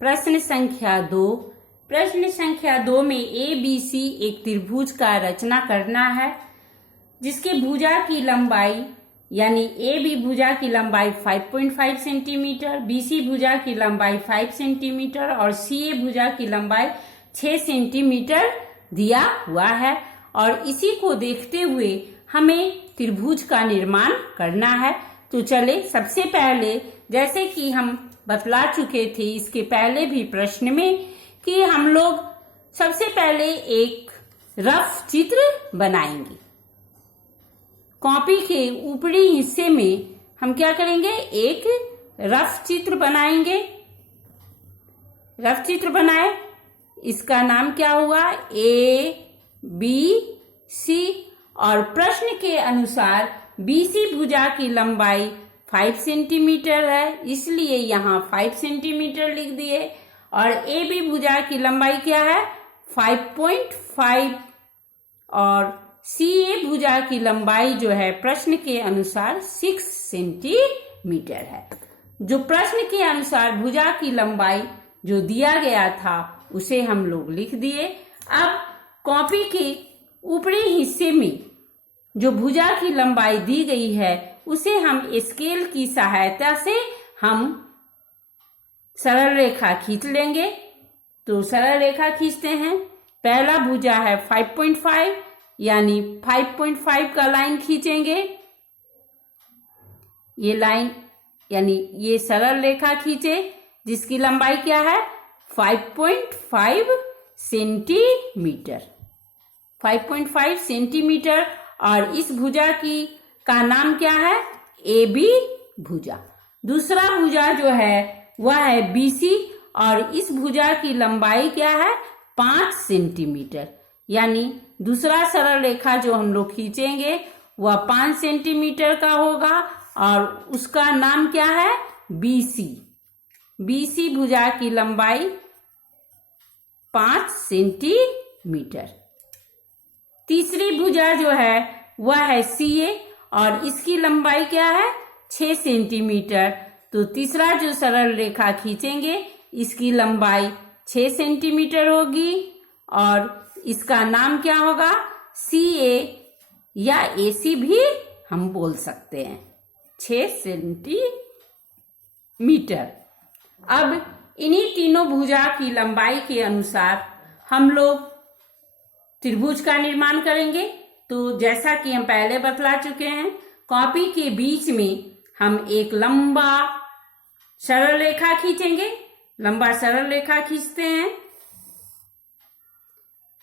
प्रश्न संख्या 2। प्रश्न संख्या 2 में ABC एक त्रिभुज का रचना करना है जिसके भुजा की लंबाई यानी AB भुजा की लंबाई 5.5 सेंटीमीटर, BC भुजा की लंबाई 5 सेंटीमीटर और CA भुजा की लंबाई 6 सेंटीमीटर दिया हुआ है और इसी को देखते हुए हमें त्रिभुज का निर्माण करना है। तो चले, सबसे पहले जैसे कि हम बतला चुके थे इसके पहले भी प्रश्न में कि हम लोग सबसे पहले एक रफ चित्र बनाएंगे। कॉपी के ऊपरी हिस्से में हम क्या करेंगे, एक रफ चित्र बनाएंगे। रफ चित्र बनाए, इसका नाम क्या हुआ, ABC और प्रश्न के अनुसार BC भुजा की लंबाई 5 सेंटीमीटर है, इसलिए यहाँ 5 सेंटीमीटर लिख दिए और AB भुजा की लंबाई क्या है 5.5 और CA भुजा की लंबाई जो है प्रश्न के अनुसार 6 सेंटीमीटर है। जो प्रश्न के अनुसार भुजा की लंबाई जो दिया गया था उसे हम लोग लिख दिए। अब कॉपी के ऊपरी हिस्से में जो भुजा की लंबाई दी गई है उसे हम स्केल की सहायता से हम सरल रेखा खींच लेंगे। तो सरल रेखा खींचते हैं। पहला भुजा है 5.5 यानी 5.5 का लाइन खींचेंगे। ये लाइन यानी ये सरल रेखा खींचे जिसकी लंबाई क्या है 5.5 सेंटीमीटर। 5.5 सेंटीमीटर और इस भुजा का नाम क्या है AB भुजा। दूसरा भुजा जो है वह है BC और इस भुजा की लंबाई क्या है 5 सेंटीमीटर, यानी दूसरा सरल रेखा जो हम लोग खींचेंगे वह 5 सेंटीमीटर का होगा और उसका नाम क्या है BC। BC भुजा की लंबाई 5 सेंटीमीटर। तीसरी भुजा जो है वह है CA और इसकी लंबाई क्या है 6 सेंटीमीटर। तो तीसरा जो सरल रेखा खींचेंगे इसकी लंबाई 6 सेंटीमीटर होगी और इसका नाम क्या होगा CA या AC भी हम बोल सकते हैं, 6 सेंटीमीटर। अब इन्हीं तीनों भुजा की लंबाई के अनुसार हम लोग त्रिभुज का निर्माण करेंगे। तो जैसा कि हम पहले बतला चुके हैं, कॉपी के बीच में हम एक लंबा सरल रेखा खींचेंगे। लंबा सरल रेखा खींचते हैं।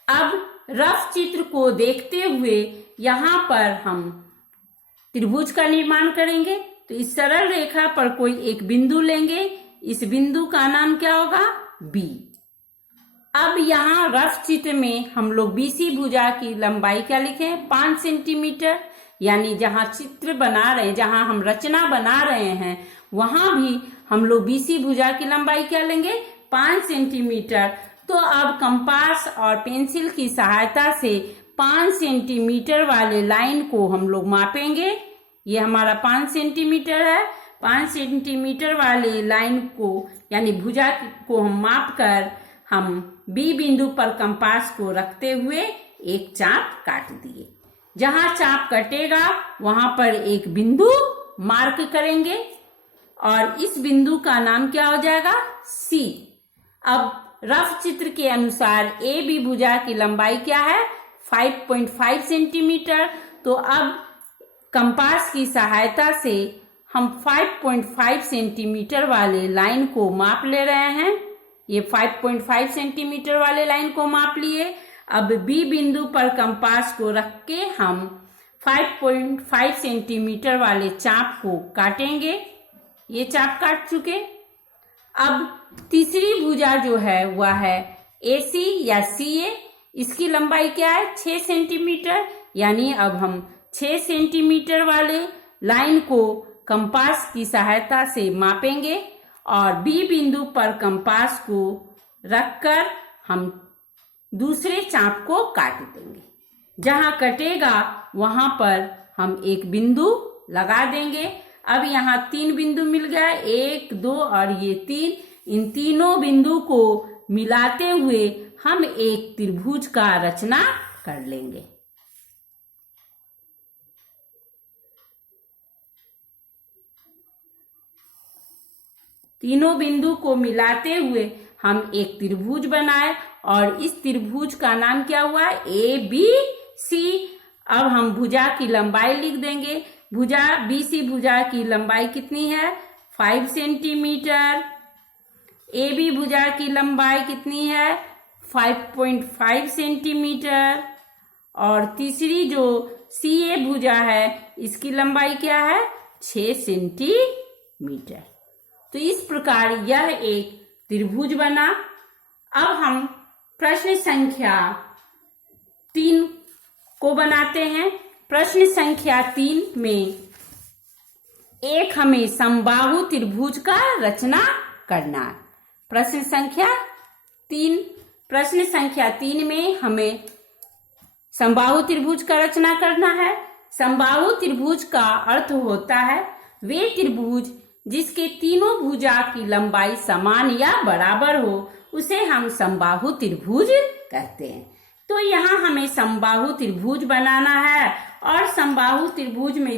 अब रफ चित्र को देखते हुए यहाँ पर हम त्रिभुज का निर्माण करेंगे। तो इस सरल रेखा पर कोई एक बिंदु लेंगे। इस बिंदु का नाम क्या होगा B। अब यहाँ रफ चित्र में हम लोग BC भुजा की लंबाई क्या लिखें 5 सेंटीमीटर, यानी जहाँ चित्र बना रहे हैं, जहाँ हम रचना बना रहे हैं वहां भी हम लोग BC भुजा की लंबाई क्या लेंगे 5 सेंटीमीटर। तो अब कंपास और पेंसिल की सहायता से 5 सेंटीमीटर वाले लाइन को हम लोग मापेंगे। ये हमारा 5 सेंटीमीटर है। 5 सेंटीमीटर वाले लाइन को यानी भुजा को हम माप कर हम B बिंदु पर कंपास को रखते हुए एक चाप काट दिए। जहां चाप कटेगा वहां पर एक बिंदु मार्क करेंगे और इस बिंदु का नाम क्या हो जाएगा C। अब रफ चित्र के अनुसार AB भुजा की लंबाई क्या है 5.5 सेंटीमीटर। तो अब कंपास की सहायता से हम 5.5 सेंटीमीटर वाले लाइन को माप ले रहे हैं। ये 5.5 सेंटीमीटर वाले लाइन को माप लिए। अब B बिंदु पर कंपास को रख के हम 5.5 सेंटीमीटर वाले चाप को काटेंगे। ये चाप काट चुके। अब तीसरी भुजा जो है वह है AC या CA। इसकी लंबाई क्या है 6 सेंटीमीटर, यानी अब हम 6 सेंटीमीटर वाले लाइन को कंपास की सहायता से मापेंगे और B बिंदु पर कंपास को रखकर हम दूसरे चाप को काट देंगे। जहां कटेगा वहां पर हम एक बिंदु लगा देंगे। अब यहाँ 3 बिंदु मिल गया, 1 2 और ये 3। इन तीनों बिंदु को मिलाते हुए हम एक त्रिभुज का रचना कर लेंगे। तीनों बिंदु को मिलाते हुए हम एक त्रिभुज बनाए और इस त्रिभुज का नाम क्या हुआ? ABC। अब हम भुजा की लंबाई लिख देंगे। भुजा BC भुजा की लंबाई कितनी है? 5 सेंटीमीटर। AB भुजा की लंबाई कितनी है? 5.5 सेंटीमीटर। और तीसरी जो CA भुजा है इसकी लंबाई क्या है? 6 सेंटीमीटर। तो इस प्रकार यह एक त्रिभुज बना। अब हम प्रश्न संख्या 3 को बनाते हैं। प्रश्न संख्या 3 में एक हमें समबाहु त्रिभुज का रचना करना है। प्रश्न संख्या 3 में हमें समबाहु त्रिभुज का रचना करना है। समबाहु त्रिभुज का अर्थ होता है वे त्रिभुज जिसके तीनों भुजा की लंबाई समान या बराबर हो, उसे हम समबाहु त्रिभुज कहते हैं। तो यहाँ हमें समबाहु त्रिभुज बनाना है और समबाहु त्रिभुज में